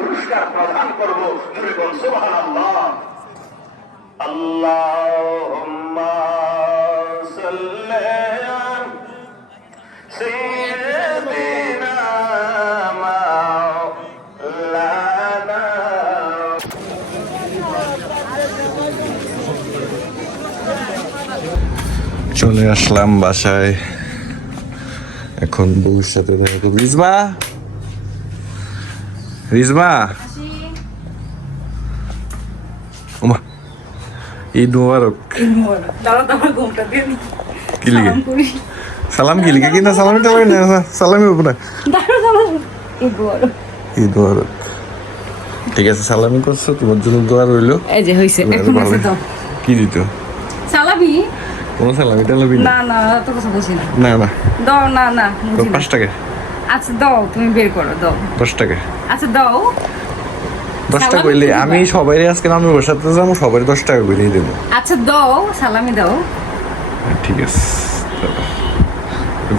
পুরস্কার প্রদান করবো। জুড়ে বল সুবহানাল্লাহ। আল্লাহুম্মা সাল্লি আলা সাইয়্যিদিনা মাওলানা। চলে আসলাম বাসায়, এখন বউর সাথে দেখা করব। রিজমা, রিজমা, ওমা, ঈদ মুবারক। কি লিগে সালাম, কি লিগে কিনা সালাম টালাম না, সালামই হবে না। ঈদ মুবারক। ঠিক আছে, সালামি করছো, তোমার জন্য দোয়া রইলো। এই যে হইছে, এখন আছে দাও। কি দিত? সালামি? কোনো সালামি টালামি না না, তো কথা বলছি না। না না দাও, না না, 5 টাকা। আচ্ছা দাও, তুমি বের করো, দাও 10 টাকা। আচ্ছা দাও 10 টাকা কইলে আমি সবাই আজকে নামের বসাতে যাবো, সবাই 10 টাকা কইলেই দেবো। আচ্ছা দাও, সালামি দাও। ঠিক আছে,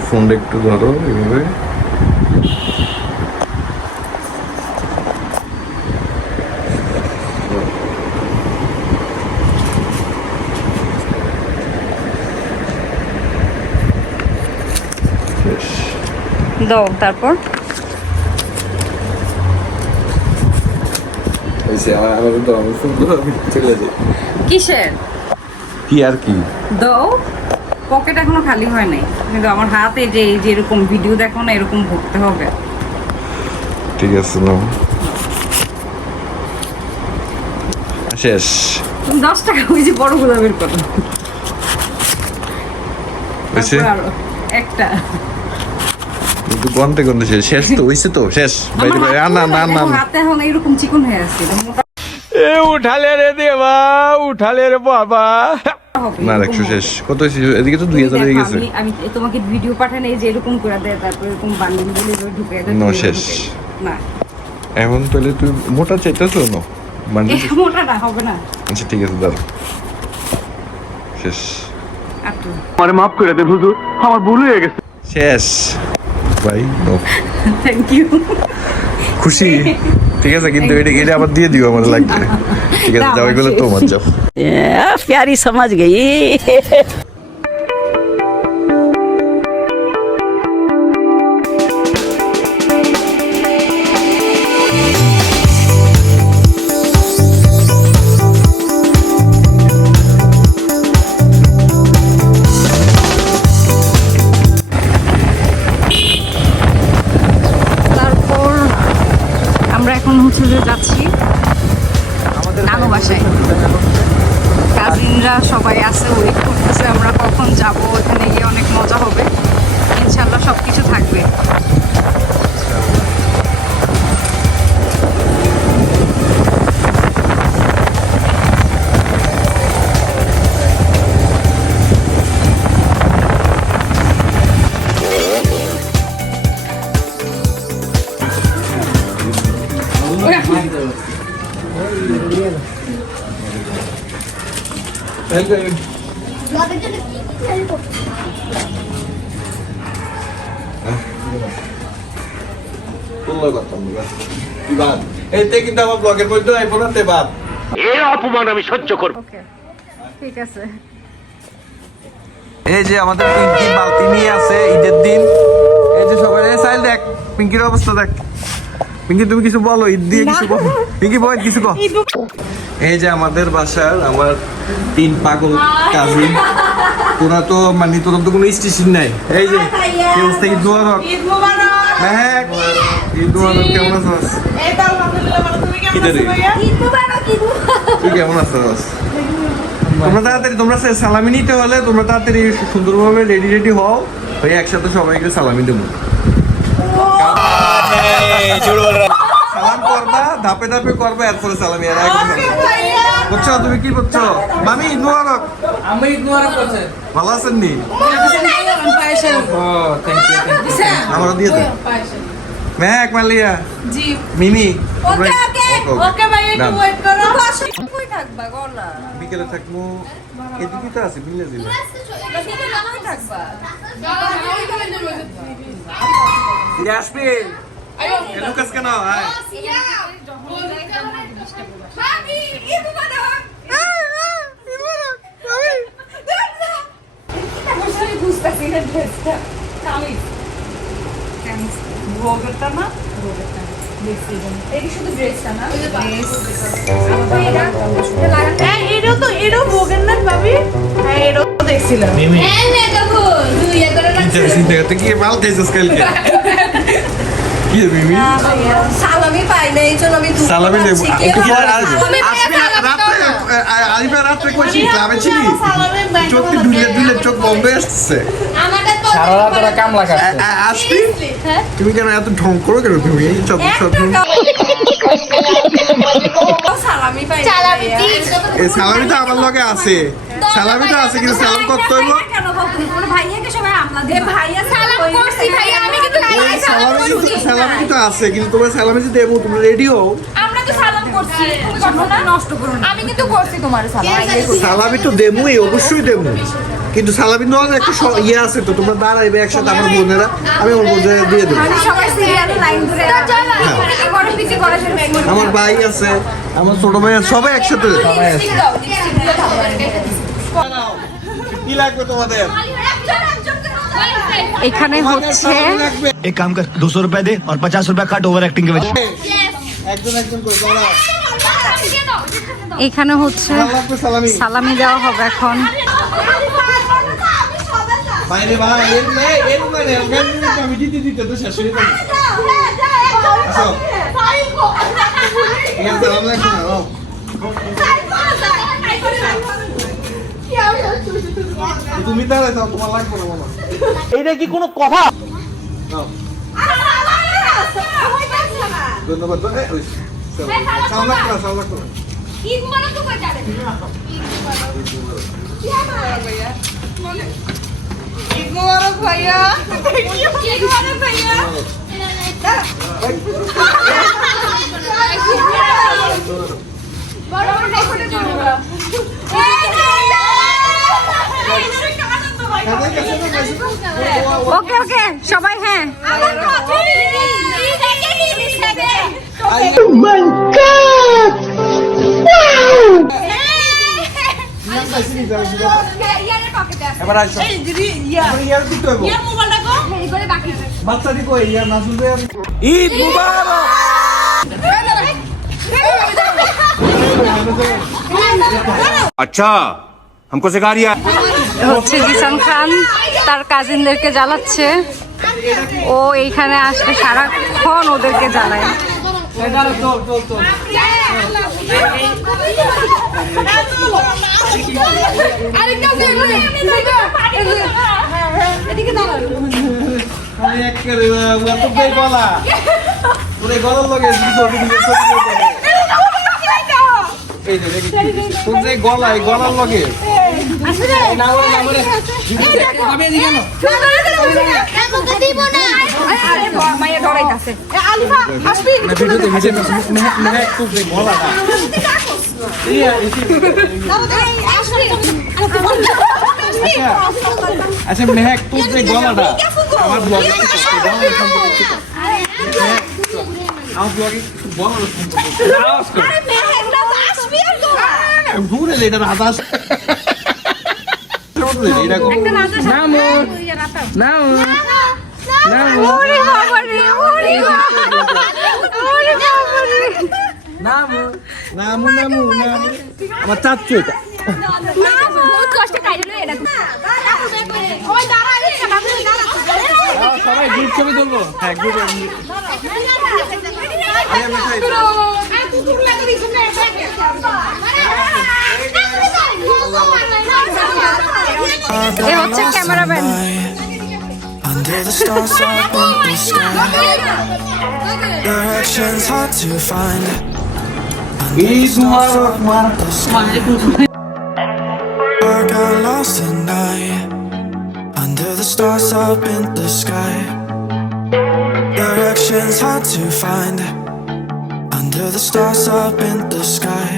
ফোনটা একটু ধরো এভাবে। দাও, তারপর কিসের কি আর কি দাও? পকেট এখনো খালি হয় নাই, কিন্তু আমার হাতে যে যেরকম ভিডিও দেখো না, এরকম ভরতে হবে। ঠিক আছে, নাও। শেষ। 10 টাকা ওই যে বড়গুলো বের করো। তারপর আরো একটা। কিন্তু গন্তে গন্তে শেষ তো হইছে, তো শেষ। বাইরে বাইরে না না না, হাতে এখন এরকম চিকন হয়ে আছে। এ উঠালে রে দেবা, উঠালে রে বাবা। না, 100 শেষ। কত হইছে? এদিকে তো 2000 হয়ে গেছে। আমি তোমাকে ভিডিও পাঠানো, এই যে এরকম করে দেয়, তারপর এরকম বান্ডিল বলে ঢুকে দেয়। না, শেষ। না এখন তাহলে তুই মোটা চাইতেছ না? বান্ডিল মোটা না হবে না। আচ্ছা ঠিক আছে, দাও। শেষ। আচ্ছা আমারে মাফ করে দেন হুজুর, আমার ভুল হয়ে গেছে। শেষ ভাই, নো। Thank you. খুশি? ঠিক আছে, কিন্তু এটা আবার দিয়ে দিও, আমার লাগবে। ঠিক আছে, যাও, এগুলো তোমার, যাও। प्यारी समझ गई। তারপর আমরা এখন হচ্ছে যে যাচ্ছি নানু বাসায়। কাজিনরা সবাই আছে, ওয়েট করতেছে আমরা কখন যাব। ওখানে গিয়ে অনেক মজা হবে ইনশাল্লাহ, সব কিছু থাকবে। কিন্তু আমার ব্লগের মধ্যে আইফোনাতে বাপ। এই অপমান আমি সহ্য করব। ওকে, ঠিক আছে। এই যে আমাদের পিঙ্কি বালতি নিয়ে আছে ঈদের দিন। এই যে সবাই চাইল দেখ, পিঙ্কির অবস্থা দেখ। পিঙ্কি তুমি কিছু বলো, ঈদ দিয়ে কিছু বলো। পিঙ্কি বল, কিছু কর। এই যে আমাদের বাসার আমার 3 পাগল কাজিন। তোরা তো মানে তোরা তো কোনো স্টেশন নাই। এই যে কি অবস্থা? ঈদ মুবারক। ঈদ মুবারক। হ্যাঁ, ঈদ মুবারক। কেমন আছিস? এই তো আলহামদুলিল্লাহ ভালো। তুমি কেমন ঈদের আছো ভাইয়া? ঈদ মুবারক, ঈদ মুবারক। তুই কেমন আছিস? তোমরা তাড়াতাড়ি, তোমরা সালামি নিতে হলে তোমরা তাড়াতাড়ি সুন্দরভাবে রেডি হও, হয়ে একসাথে সবাইকে সালামি দেবো। সালাম করবা, ধাপে ধাপে করবা, এরপরে সালামি। আর বুঝছো? তুমি কি করছো? মামি ঈদ মুবারক। আমি ঈদ মুবারক করছেন। ভালো আছেন নি? ও থ্যাংক ইউ, থ্যাংক ইউ। আমারও দিয়ে দে। মেহেক, মালিয়া, জি। মিমি। ওকে ওকে ওকে ভাই, একটু Done. ওয়েট করো। কই থাকবা গলা? বিকেলে থাকবো, এদিকে তো আছে বিলে দিলে। কই থাকবা? আসবে লুকাস কেন? ভোগেরটা না এটাও ভোগের না ভাবি। হ্যাঁ এটাও তো দেখছিলাম। চিন্তা করতে কি মাল খাইছিস কালকে কি রে মিমি সালামি পাই না এই জন্য আমি দুধ সালামি নেব খাচ্ছি। একটু কি আর সালামি আজকে রাতে আরিফা রাতে কইছি ক্লাবে ছিলি সালামি চোখ দুলে চোখ বন্ধ আসছে সারা রাত ওরা কামলা খাচ্ছে। আসবি তুমি কেন এত ঢং করো কেন তুমি চপ সালামি পাই এই সালামি তো আমার লগে আছে সালামি তো আছে কিন্তু সালাম করতে হইব ওই সালামি তো আছে কিন্তু তোমার সালামি যে দেবো তুমি রেডি হও আমি কিন্তু করছি তোমার সালামি তো দেবই অবশ্যই দেবো কিন্তু সালামি নেওয়ার একটা ইয়ে আছে তো তোমরা দাঁড়াইবে একসাথে আমার বোনেরা আমি আমার বোনেরা দিয়ে দেবো আমার ভাই আছে আমার ছোট ভাই আছে সবাই একসাথে কি লাগবে তোমাদের এখানে হচ্ছে एक काम कर 200 रुपए दे और 50 रुपए काट ओवर एक्टिंग के वजह একজন একজন করে দাঁড়াও এখানে হচ্ছে লাগবে সালামি সালামি দেওয়া হবে এখন বাইরে ভাই এর মানে আমি দিতে তো শেষ হয়ে যাবে আসো এখানে সালাম লাগবে না ও তুমি তাহলে যাও তোমার লাগবে না মামা এইটা কি কোনো কথা? নাও ধন্যবাদ সালাম লাগবে না সালাম লাগবে না মোবারক ভাইয়া। ওকে ওকে সবাই হ্যাঁ এবার আসো এই দিদি ইয়া ইয়ার দিতে হবে ইয়া মোবাইলটা কো। বাচ্চা দি কই ইয়ার নাসুল দে ঈদ মুবারক। अच्छा हमको सिखा रिया হচ্ছে জিসান খান তার কাজিনদেরকে জ্বালাচ্ছে ও এইখানে আসলে সারাক্ষণ ওদেরকে জ্বালায় আমি এক করে ওয়া তো দেই গলা পুরো গলার লগে ছবি দিবে এই যে দেখি তোর যে গলা এই গলার লগে না ওরে আমি এদিকে না। আরে মাইয়া ডরাইতাছে আলিফা আসবি না ভিডিওতে মেহে একটু যে গলাটা আচ্ছা মেহে একটু যে গলাটা আমার ব্লগে আমার ব্লগে বলার ঘুরে এটা রাতাস এরকম নামো নামো নামো ওরে বাবা রে ওরে বাবা রে নামো নামু নামু নামু আমার চাচ্ছু এটা। বহুত কষ্ট কাইলো এটা ওই দাঁড়া এসে বাবু দাঁড়া। সবাই গ্রুপ ছবি তুলবো। হ্যাঁ গ্রুপ আমি খাই এ হচ্ছে cameraman Under the stars up in the sky, directions hard to find. Under the stars up in the sky, I got lost at night. Under the stars up in the sky, directions hard to find. Under the stars up in the sky.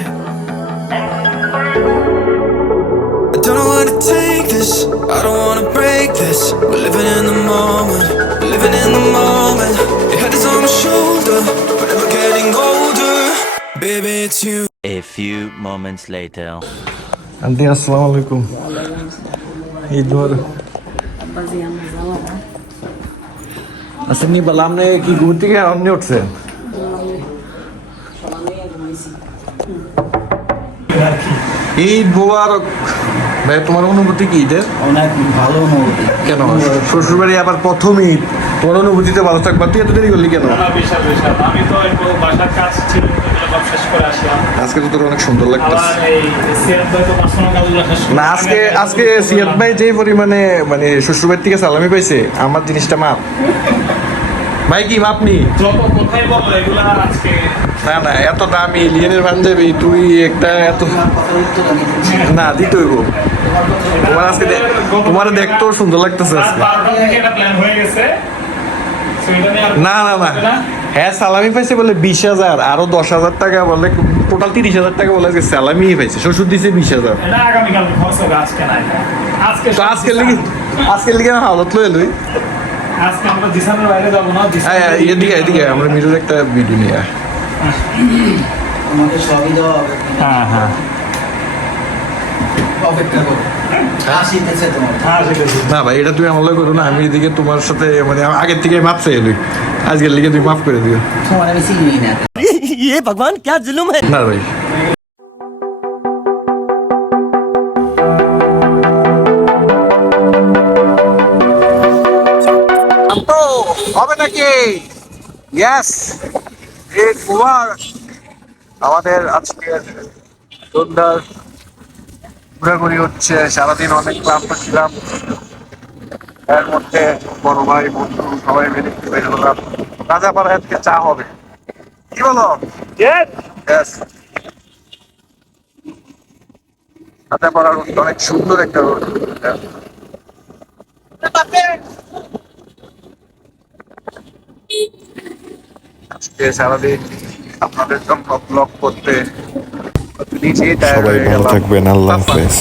I don't know where to take this, I don't wanna break this. We're living in the moment, we're living in the moment. Your head is on my shoulder, but we're getting older. Baby, it's you. A few moments later. Aunty আসসালামু আলাইকুম ঈদ মোবারক আচ্ছা নি বললাম না কি ঘুর থেকে অন্য উঠছে ঈদ মোবারক ভাই তোমার অনুভূতি কি ঈদের? অনেক ভালো অনুভূতি। কেন শ্বশুর বাড়ি আবার প্রথম ঈদ তোমার অনুভূতিতে ভালো থাকবা তুই এত দেরি করলি কেন? আমি তো একটু বাসার কাজ ছিল সব শেষ করে আসলাম। আজকে তো তোর অনেক সুন্দর লাগতেছে। এই সিয়াদ ভাই তো পার্সোনাল কাজগুলো শেষ করে না আজকে সিয়াদ ভাই যেই পরিমাণে মানে শ্বশুর বাড়ি থেকে সালামি পাইছে আমার জিনিসটা মাপ ভাই কি মাপ নি যত কোথায় বলো এগুলো আজকে না না এত দামি লিয়েনের বান্ধবী তুই একটা এত না দিতে হইব তোমার আজকে তোমার দেখতেও সুন্দর লাগতেছে আজকে। 12টা থেকে এটা প্ল্যান হয়ে গেছে। So এটা নিয়ে আর- না না না হ্যাঁ সালামি পাইছে বলে 20,000 আরো 10,000 টাকা বলে টোটাল 30,000 টাকা বলে আজকে সালামি পাইছে শ্বশুর দিছে 20,000 এটা আগামীকাল খরচ হবে, আজকে নাই। আজকে তো আজকের লিগে হালত লয়ে লই আজকে আমরা দিশানের বাইরে যাবো না। এদিকে আমরা মিরর একটা ভিডিও নিয়ে আয়। আমাকে সবই দেওয়া হবে। হ্যাঁ হ্যাঁ অপেক্ষা করো। আসিতেছে তোমার। হ্যাঁ ঠিক আছে। না ভাই এটা তুমি আমল করো না আমি এদিকে তোমার সাথে মানে আগের থেকে মাপ চাই লই আজকের লিগে তুমি মাফ করে দিও তোমার আমি চিনি না। ये भगवान क्या जुल्म है। না ভাই তো হবে নাকি ইয়েস ঈদ মুবারক আমাদের আজকের সন্ধ্যার ঘোরাঘুরি হচ্ছে সারাদিন অনেক ক্লান্ত ছিলাম এর মধ্যে বড় ভাই বন্ধু সবাই মিলে বের হলাম রাজাপাড়া আজকে চা হবে কি বলো Yes. রাজাপাড়া রোড অনেক সুন্দর একটা রোড আজকে সারাদিন আপনাদের জন্য ব্লগ করতে নিজেই টায়ার্ড হয়ে গেলাম। থাকবেন, আল্লাহ হাফেজ।